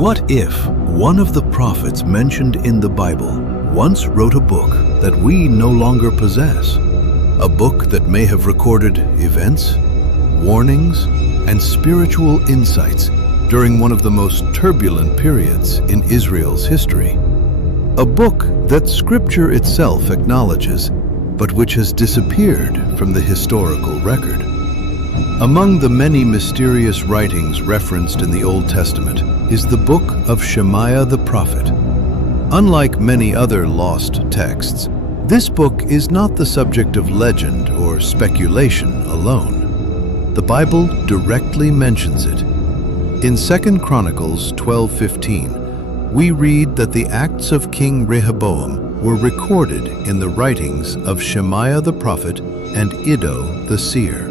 What if one of the prophets mentioned in the Bible once wrote a book that we no longer possess? A book that may have recorded events, warnings, and spiritual insights during one of the most turbulent periods in Israel's history. A book that Scripture itself acknowledges, but which has disappeared from the historical record. Among the many mysterious writings referenced in the Old Testament is the Book of Shemaiah the prophet. Unlike many other lost texts, this book is not the subject of legend or speculation alone. The Bible directly mentions it. In 2 Chronicles 12:15, we read that the acts of King Rehoboam were recorded in the writings of Shemaiah the prophet and Iddo the seer.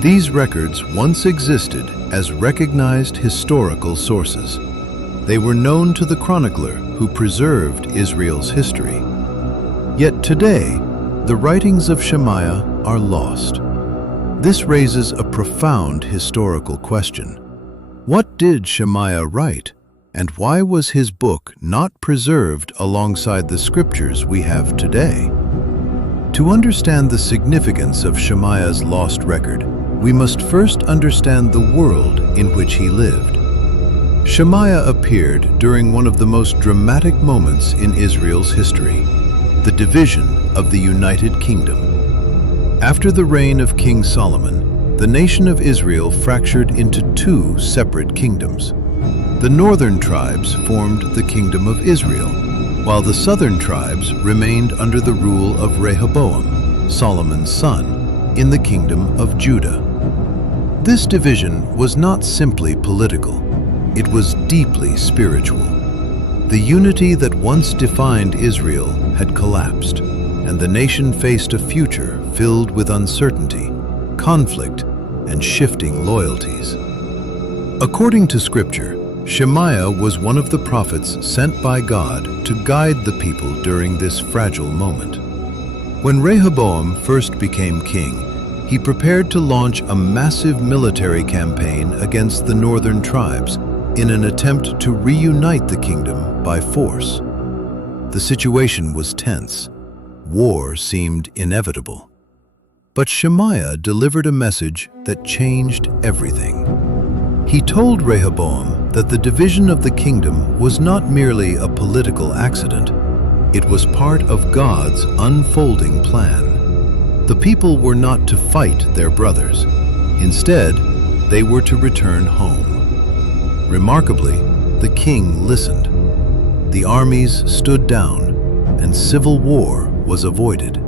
These records once existed as recognized historical sources. They were known to the chronicler who preserved Israel's history. Yet today, the writings of Shemaiah are lost. This raises a profound historical question. What did Shemaiah write, and why was his book not preserved alongside the scriptures we have today? To understand the significance of Shemaiah's lost record, we must first understand the world in which he lived. Shemaiah appeared during one of the most dramatic moments in Israel's history, the division of the United Kingdom. After the reign of King Solomon, the nation of Israel fractured into two separate kingdoms. The northern tribes formed the Kingdom of Israel, while the southern tribes remained under the rule of Rehoboam, Solomon's son, in the Kingdom of Judah. This division was not simply political, it was deeply spiritual. The unity that once defined Israel had collapsed, and the nation faced a future filled with uncertainty, conflict, and shifting loyalties. According to Scripture, Shemaiah was one of the prophets sent by God to guide the people during this fragile moment. When Rehoboam first became king, he prepared to launch a massive military campaign against the northern tribes in an attempt to reunite the kingdom by force. The situation was tense. War seemed inevitable. But Shemaiah delivered a message that changed everything. He told Rehoboam that the division of the kingdom was not merely a political accident. It was part of God's unfolding plan. The people were not to fight their brothers. Instead, they were to return home. Remarkably, the king listened. The armies stood down, and civil war was avoided.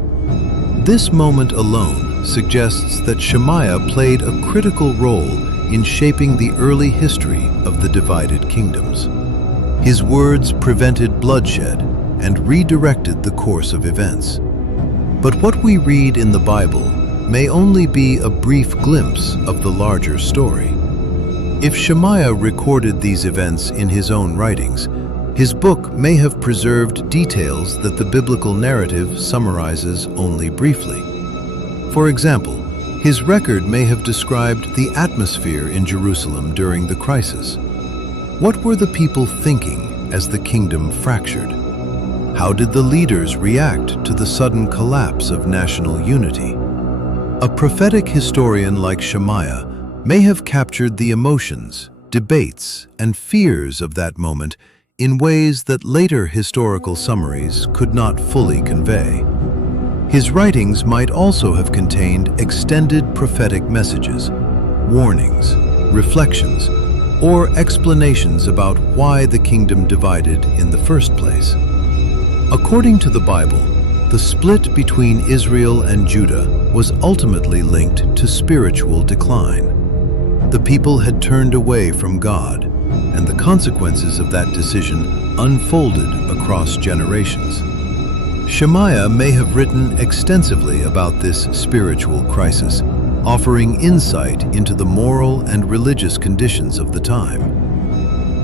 This moment alone suggests that Shemaiah played a critical role in shaping the early history of the divided kingdoms. His words prevented bloodshed and redirected the course of events. But what we read in the Bible may only be a brief glimpse of the larger story. If Shemaiah recorded these events in his own writings, his book may have preserved details that the biblical narrative summarizes only briefly. For example, his record may have described the atmosphere in Jerusalem during the crisis. What were the people thinking as the kingdom fractured? How did the leaders react to the sudden collapse of national unity? A prophetic historian like Shemaiah may have captured the emotions, debates, and fears of that moment in ways that later historical summaries could not fully convey. His writings might also have contained extended prophetic messages, warnings, reflections, or explanations about why the kingdom divided in the first place. According to the Bible, the split between Israel and Judah was ultimately linked to spiritual decline. The people had turned away from God, and the consequences of that decision unfolded across generations. Shemaiah may have written extensively about this spiritual crisis, offering insight into the moral and religious conditions of the time.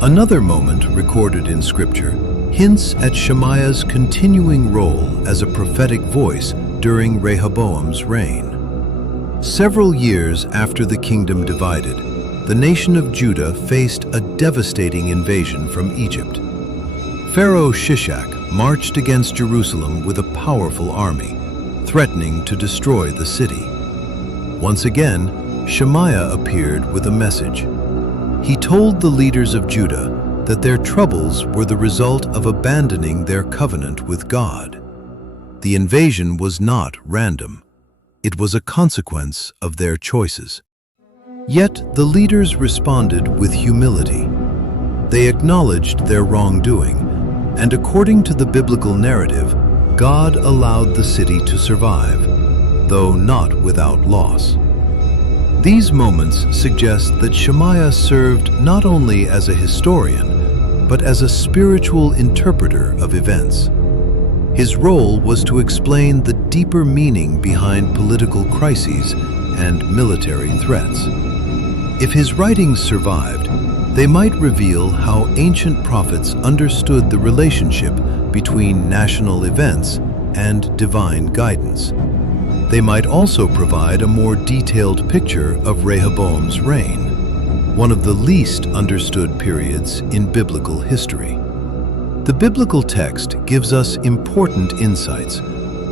Another moment recorded in Scripture hints at Shemaiah's continuing role as a prophetic voice during Rehoboam's reign. Several years after the kingdom divided, the nation of Judah faced a devastating invasion from Egypt. Pharaoh Shishak marched against Jerusalem with a powerful army, threatening to destroy the city. Once again, Shemaiah appeared with a message. He told the leaders of Judah that their troubles were the result of abandoning their covenant with God. The invasion was not random. It was a consequence of their choices. Yet the leaders responded with humility. They acknowledged their wrongdoing, and according to the biblical narrative, God allowed the city to survive, though not without loss. These moments suggest that Shemaiah served not only as a historian, but as a spiritual interpreter of events. His role was to explain the deeper meaning behind political crises and military threats. If his writings survived, they might reveal how ancient prophets understood the relationship between national events and divine guidance. They might also provide a more detailed picture of Rehoboam's reign, one of the least understood periods in biblical history. The biblical text gives us important insights,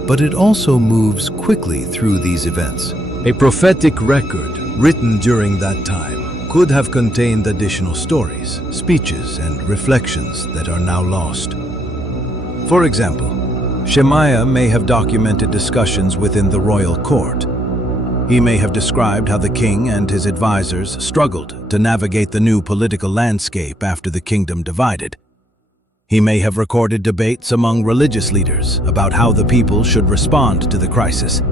but it also moves quickly through these events. A prophetic record written during that time could have contained additional stories, speeches, and reflections that are now lost. For example, Shemaiah may have documented discussions within the royal court. He may have described how the king and his advisors struggled to navigate the new political landscape after the kingdom divided. He may have recorded debates among religious leaders about how the people should respond to the crisis.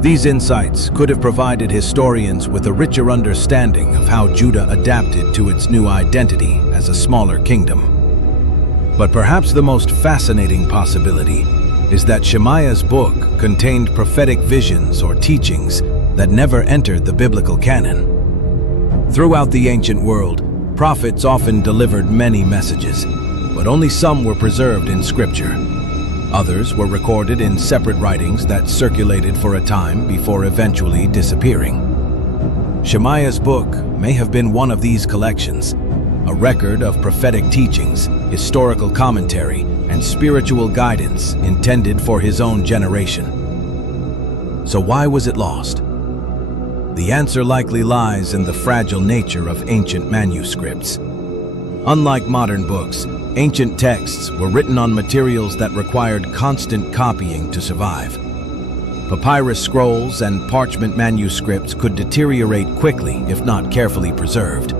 These insights could have provided historians with a richer understanding of how Judah adapted to its new identity as a smaller kingdom. But perhaps the most fascinating possibility is that Shemaiah's book contained prophetic visions or teachings that never entered the biblical canon. Throughout the ancient world, prophets often delivered many messages, but only some were preserved in Scripture. Others were recorded in separate writings that circulated for a time before eventually disappearing. Shemaiah's book may have been one of these collections, a record of prophetic teachings, historical commentary, and spiritual guidance intended for his own generation. So why was it lost? The answer likely lies in the fragile nature of ancient manuscripts. Unlike modern books, ancient texts were written on materials that required constant copying to survive. Papyrus scrolls and parchment manuscripts could deteriorate quickly if not carefully preserved.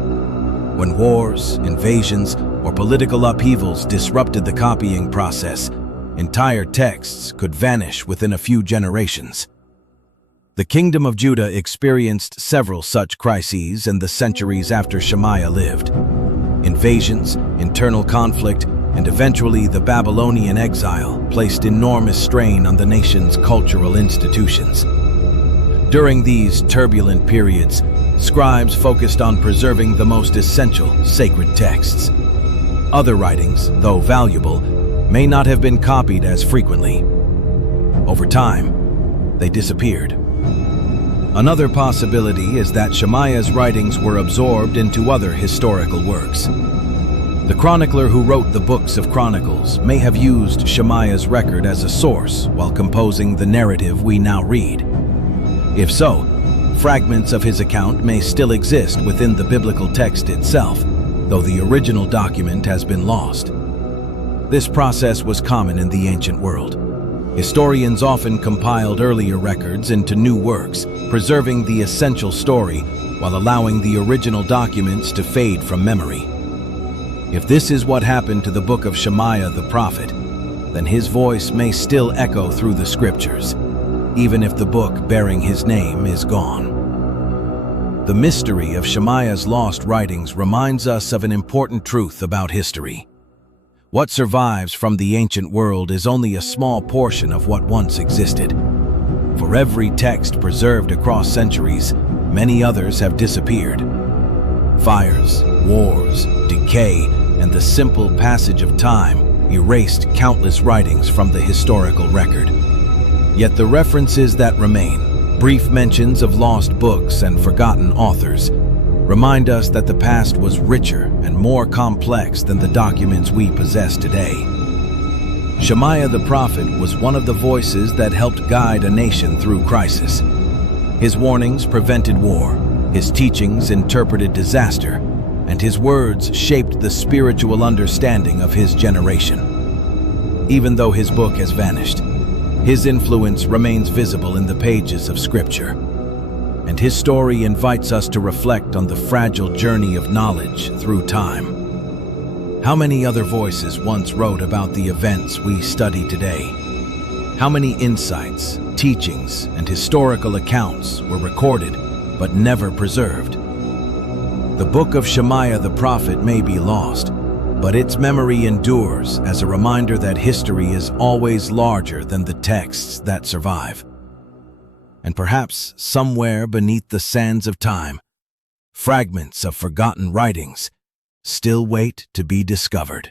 When wars, invasions, or political upheavals disrupted the copying process, entire texts could vanish within a few generations. The Kingdom of Judah experienced several such crises in the centuries after Shemaiah lived. Invasions, internal conflict, and eventually the Babylonian exile placed enormous strain on the nation's cultural institutions. During these turbulent periods, scribes focused on preserving the most essential sacred texts. Other writings, though valuable, may not have been copied as frequently. Over time, they disappeared. Another possibility is that Shemaiah's writings were absorbed into other historical works. The chronicler who wrote the books of Chronicles may have used Shemaiah's record as a source while composing the narrative we now read. If so, fragments of his account may still exist within the biblical text itself, though the original document has been lost. This process was common in the ancient world. Historians often compiled earlier records into new works, preserving the essential story while allowing the original documents to fade from memory. If this is what happened to the Book of Shemaiah the prophet, then his voice may still echo through the scriptures, even if the book bearing his name is gone. The mystery of Shemaiah's lost writings reminds us of an important truth about history. What survives from the ancient world is only a small portion of what once existed. For every text preserved across centuries, many others have disappeared. Fires, wars, decay, and the simple passage of time erased countless writings from the historical record. Yet the references that remain, brief mentions of lost books and forgotten authors, remind us that the past was richer and more complex than the documents we possess today. Shemaiah the prophet was one of the voices that helped guide a nation through crisis. His warnings prevented war, his teachings interpreted disaster, and his words shaped the spiritual understanding of his generation. Even though his book has vanished, his influence remains visible in the pages of Scripture, and his story invites us to reflect on the fragile journey of knowledge through time. How many other voices once wrote about the events we study today? How many insights, teachings, and historical accounts were recorded but never preserved? The Book of Shemaiah the prophet may be lost, but its memory endures as a reminder that history is always larger than the texts that survive. And perhaps somewhere beneath the sands of time, fragments of forgotten writings still wait to be discovered.